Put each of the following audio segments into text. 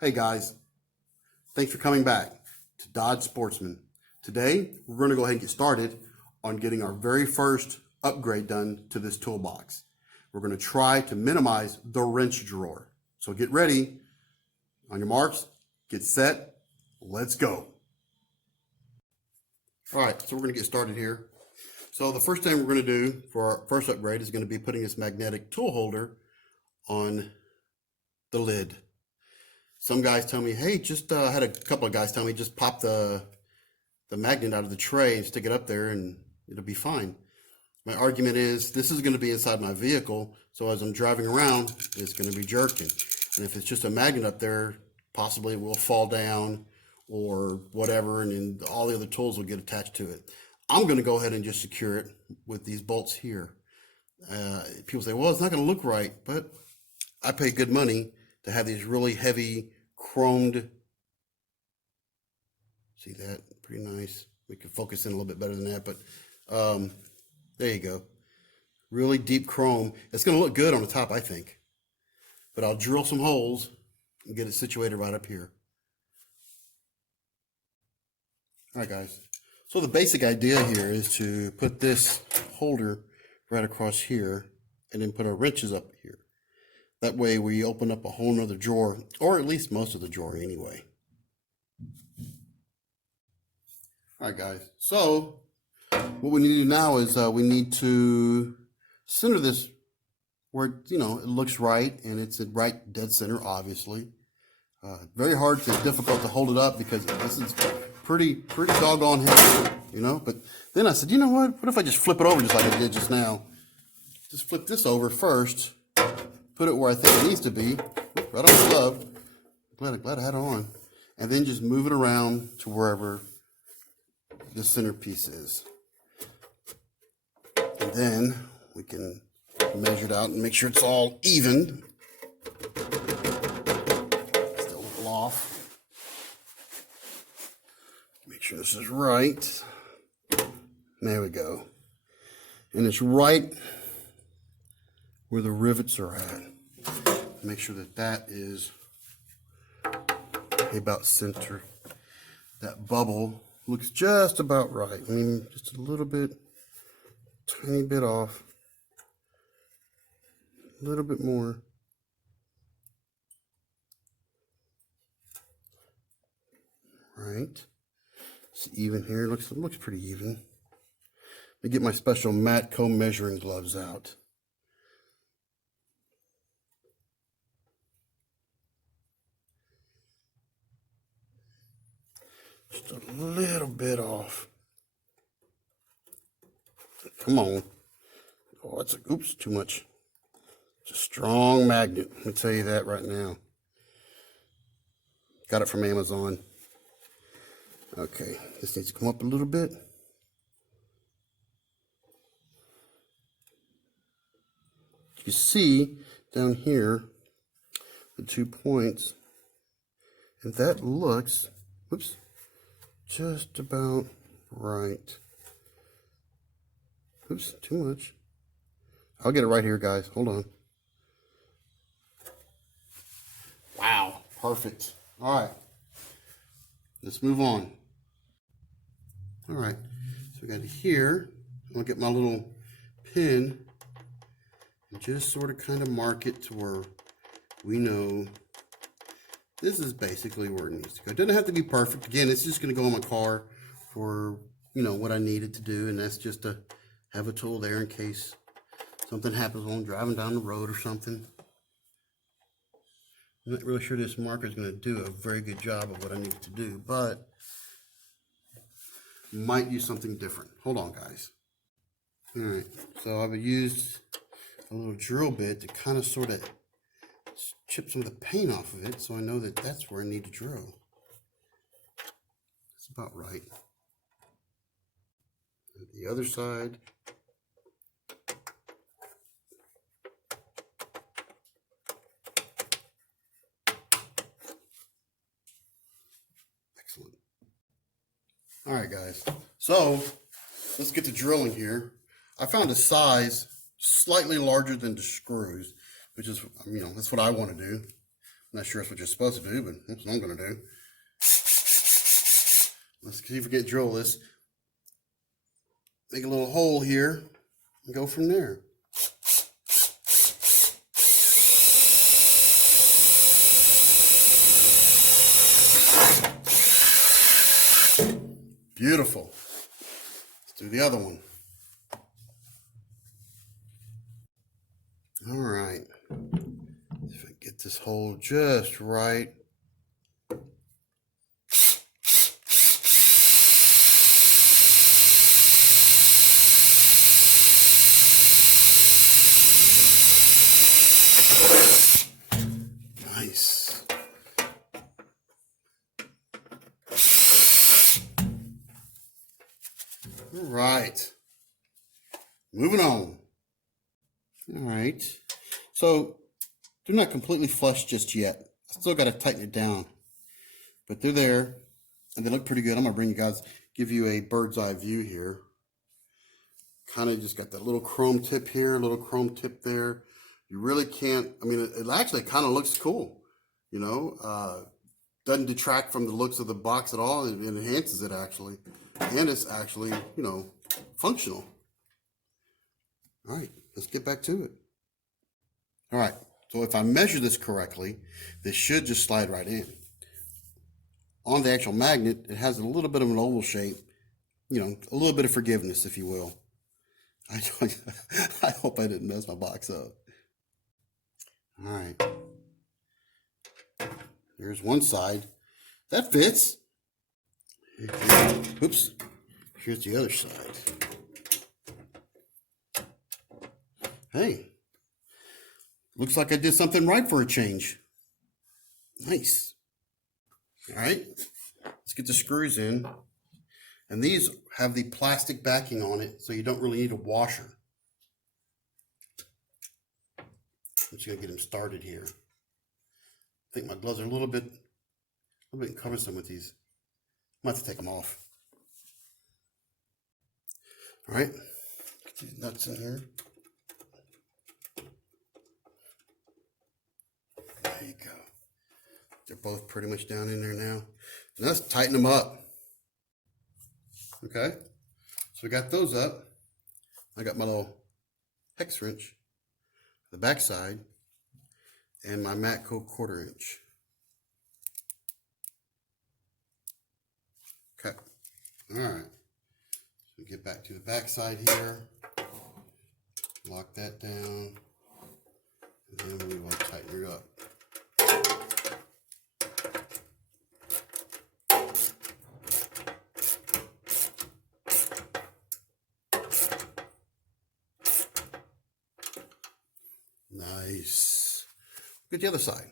Hey guys, thanks for coming back to Dodge Sportsman. Today, we're going to go ahead and get started on getting our very first upgrade done to this toolbox. We're going to try to minimize the wrench drawer. So get ready, on your marks, get set, let's go. All right, so we're going to get started here. So the first thing we're going to do for our first upgrade is going to be putting this magnetic tool holder on the lid. Some guys tell me, hey, I had a couple of guys tell me, just pop the magnet out of the tray and stick it up there and it'll be fine. My argument is this is going to be inside my vehicle, so as I'm driving around, it's going to be jerking. And if it's just a magnet up there, possibly it will fall down or whatever, and then all the other tools will get attached to it. I'm going to go ahead and just secure it with these bolts here. People say, well, it's not going to look right, but I pay good money to have these really heavy chromed. See that? Pretty nice. We can focus in a little bit better than that, but there you go. Really deep chrome. It's going to look good on the top, I think. But I'll drill some holes and get it situated right up here. All right, guys. So the basic idea here is to put this holder right across here and then put our wrenches up here. That way we open up a whole nother drawer, or at least most of the drawer anyway. All right, guys. So what we need to do now is we need to center this where, it looks right, and it's at right dead center, obviously. Very hard to difficult to hold it up because this is pretty doggone heavy, But then I said, you know what? What if I just flip it over just like I did just now? Just flip this over first. Put it where I think it needs to be, right on the glove. Glad I had it on. And then just move it around to wherever the centerpiece is. And then we can measure it out and make sure it's all even. Still a little off. Make sure this is right. There we go. And it's right where the rivets are at. Make sure that is about center. That bubble looks just about right. I mean, just a little bit, tiny bit off. A little bit more. Right. It's even here. It looks pretty even. Let me get my special Matco measuring gloves out. Just a little bit off. Come on. Oh, oops, too much. It's a strong magnet. Let me tell you that right now. Got it from Amazon. Okay, this needs to come up a little bit. You see down here the 2 points, and that looks, whoops, just about right. Oops, too much. I'll get it right here, guys. Hold on. Wow, perfect. All right, let's move on. All right, so we got it here. I'm gonna get my little pin and just sort of kind of mark it to where we know this is basically where it needs to go. It doesn't have to be perfect. Again, it's just going to go on my car for, what I need it to do. And that's just to have a tool there in case something happens while I'm driving down the road or something. I'm not really sure this marker is going to do a very good job of what I need it to do, but might use something different. Hold on, guys. All right, so I've used a little drill bit to kind of sort of chip some of the paint off of it, so I know that that's where I need to drill. That's about right. And the other side. Excellent. All right, guys. So let's get to drilling here. I found a size slightly larger than the screws, which is, that's what I want to do. I'm not sure that's what you're supposed to do, but that's what I'm going to do. Let's see if we can drill this. Make a little hole here and go from there. Beautiful. Let's do the other one. All right. If I get this hole just right. Nice. All right. Moving on. All right. So they're not completely flush just yet. Still got to tighten it down. But they're there and they look pretty good. I'm going to bring you guys, give you a bird's eye view here. Kind of just got that little chrome tip here, a little chrome tip there. You really can't, I mean, it actually kind of looks cool, you know, doesn't detract from the looks of the box at all. It enhances it actually. And it's actually, you know, functional. All right, let's get back to it. All right, so if I measure this correctly, this should just slide right in. On the actual magnet, it has a little bit of an oval shape, you know, a little bit of forgiveness, if you will. I hope I didn't mess my box up. All right. Here's one side. That fits. Oops. Here's the other side. Hey. Looks like I did something right for a change. Nice. All right. Let's get the screws in. And these have the plastic backing on it, so you don't really need a washer. I'm just going to get them started here. I think my gloves are a little bit cumbersome with these. I might have to take them off. All right. Get these nuts in here. There you go. They're both pretty much down in there now. Now let's tighten them up. Okay, so we got those up. I got my little hex wrench, the back side, and my Matco 1/4 inch. Okay, all right. So get back to the back side here. Lock that down, and then we will tighten it up. Nice. Get the other side.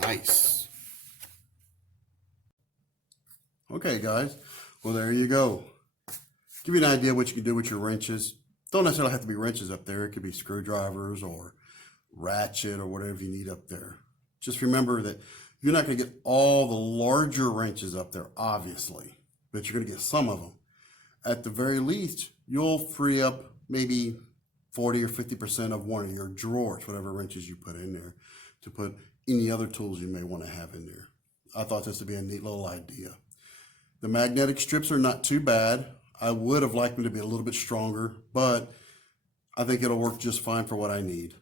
Nice. Okay, guys. Well, there you go. Give you an idea what you can do with your wrenches. Don't necessarily have to be wrenches up there. It could be screwdrivers or ratchet or whatever you need up there. Just remember that you're not going to get all the larger wrenches up there, obviously, but you're going to get some of them. At the very least, you'll free up maybe 40 or 50% of one of your drawers, whatever wrenches you put in there, to put any other tools you may want to have in there. I thought this would be a neat little idea. The magnetic strips are not too bad. I would have liked them to be a little bit stronger, but I think it'll work just fine for what I need.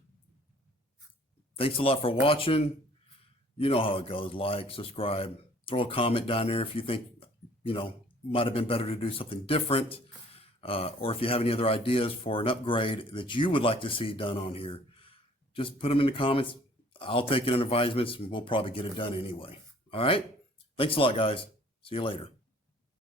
Thanks a lot for watching. You know how it goes. Like, subscribe, throw a comment down there if you think, you know, might have been better to do something different. Or if you have any other ideas for an upgrade that you would like to see done on here, just put them in the comments. I'll take it in advisements and we'll probably get it done anyway. All right. Thanks a lot, guys. See you later.